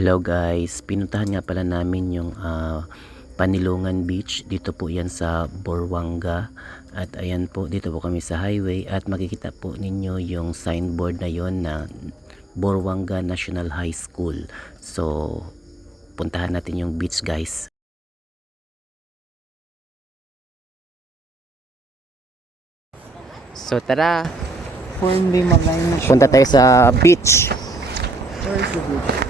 Hello guys, pinuntahan nga pala namin yung Panilungan Beach. Dito po yan sa Boruanga. At ayan po, dito po kami sa highway. At makikita po ninyo yung signboard na yon na Boruanga National High School. So, puntahan natin yung beach guys. So tara, For hindi mag-line na siya. punta tayo sa beach. Where is the beach?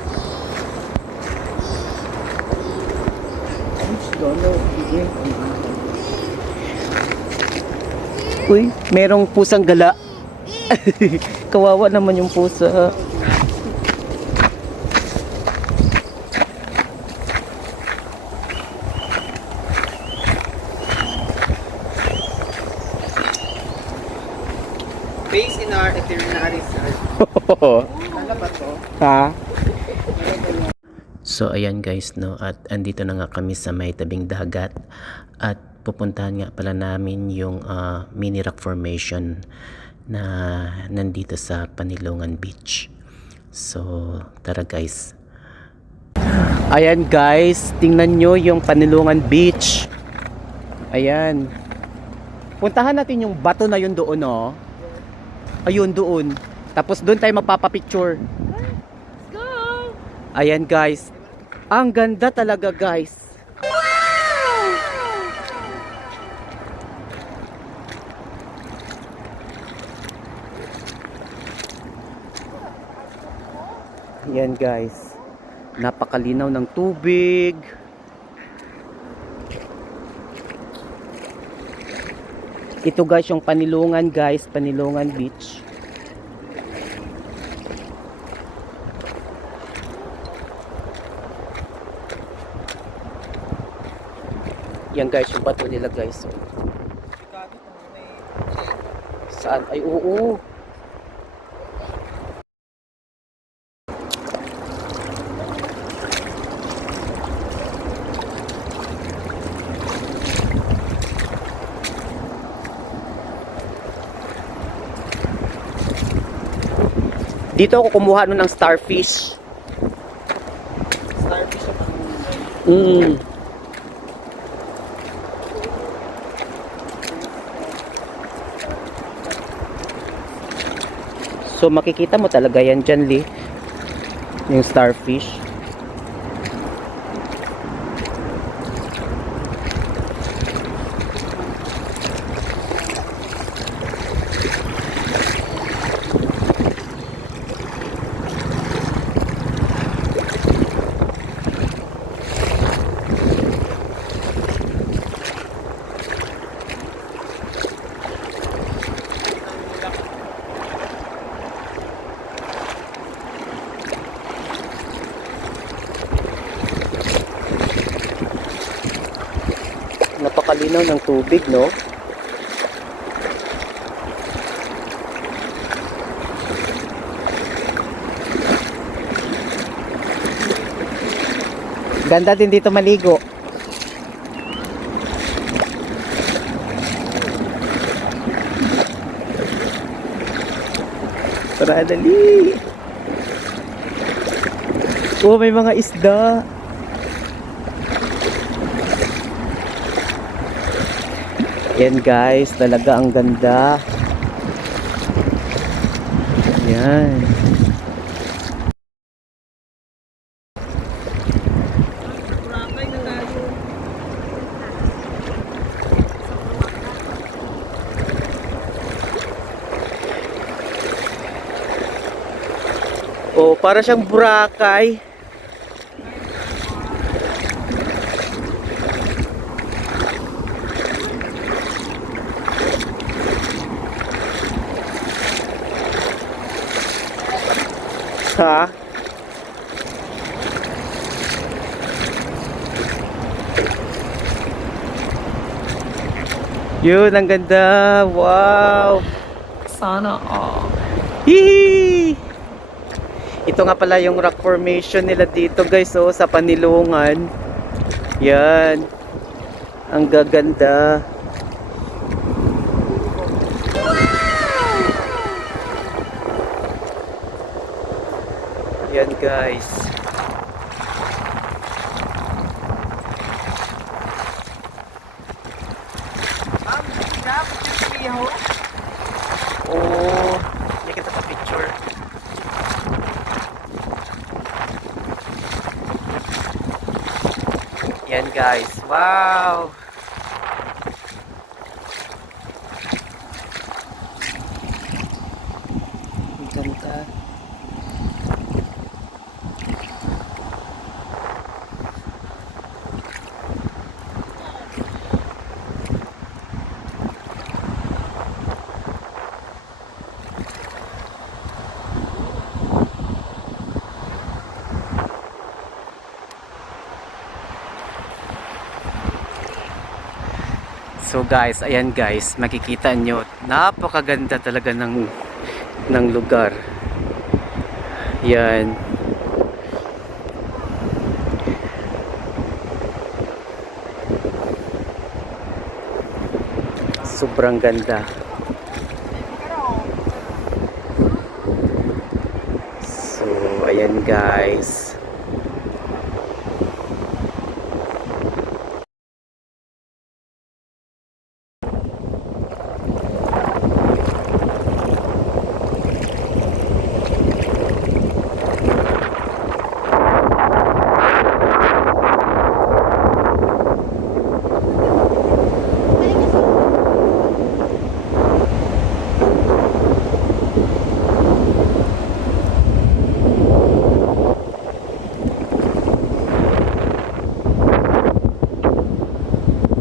Beach doon, no? Bigay ko na. Uy, merong pusang gala. Kawawa naman yung pusa. Base in our veterinary sir. Ano ba to? Ha? So ayan guys no, at andito na nga kami sa may tabing dagat at pupuntahan nga pala namin yung mini rock formation na nandito sa Panilungan Beach. So tara guys. Ayan guys, tingnan nyo yung Panilungan Beach. Ayan. Puntahan natin yung bato na yun doon oh. Ayun doon. Tapos doon tayo magpapapicture. Let's go! Ayan guys. Ang ganda talaga guys. Ayan guys. Napakalinaw ng tubig. Ito guys yung Panilungan guys, Panilungan Beach. Yan guys yung bato nila guys. So, saan? Ay oo. Dito ako kumuha nun ng starfish. Starfish siya pang So makikita mo talaga yan dyan, Lee. Yung starfish. Napakalinaw ng tubig, no? Ganda din dito maligo. Tara, dali. Oh, may mga isda. Yan guys, talaga ang ganda. Yan. Rapay na tayo. Oh, para siyang Boracay. Ha? Yun, ang ganda. Wow. Sana all. Hihi! Ito nga pala yung rock formation nila dito guys, oh, sa Panilungan. Yan. Ang gaganda. Yan guys. Yan guys, wow! Ang ganda. So guys, ayan guys, makikita nyo, napakaganda talaga ng lugar. Yan. Sobrang ganda. So, ayan guys.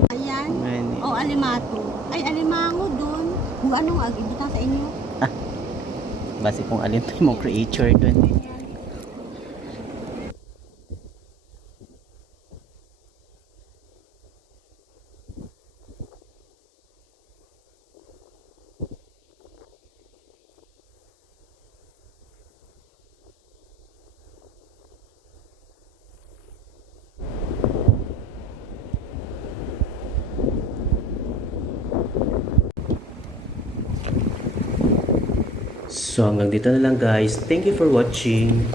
Ayan. Ayan. O alimato. Ay, alimango dun. Kung anong agibutang sa inyo? Base kung alin to yung creature dun. So hanggang dito na lang guys. Thank you for watching.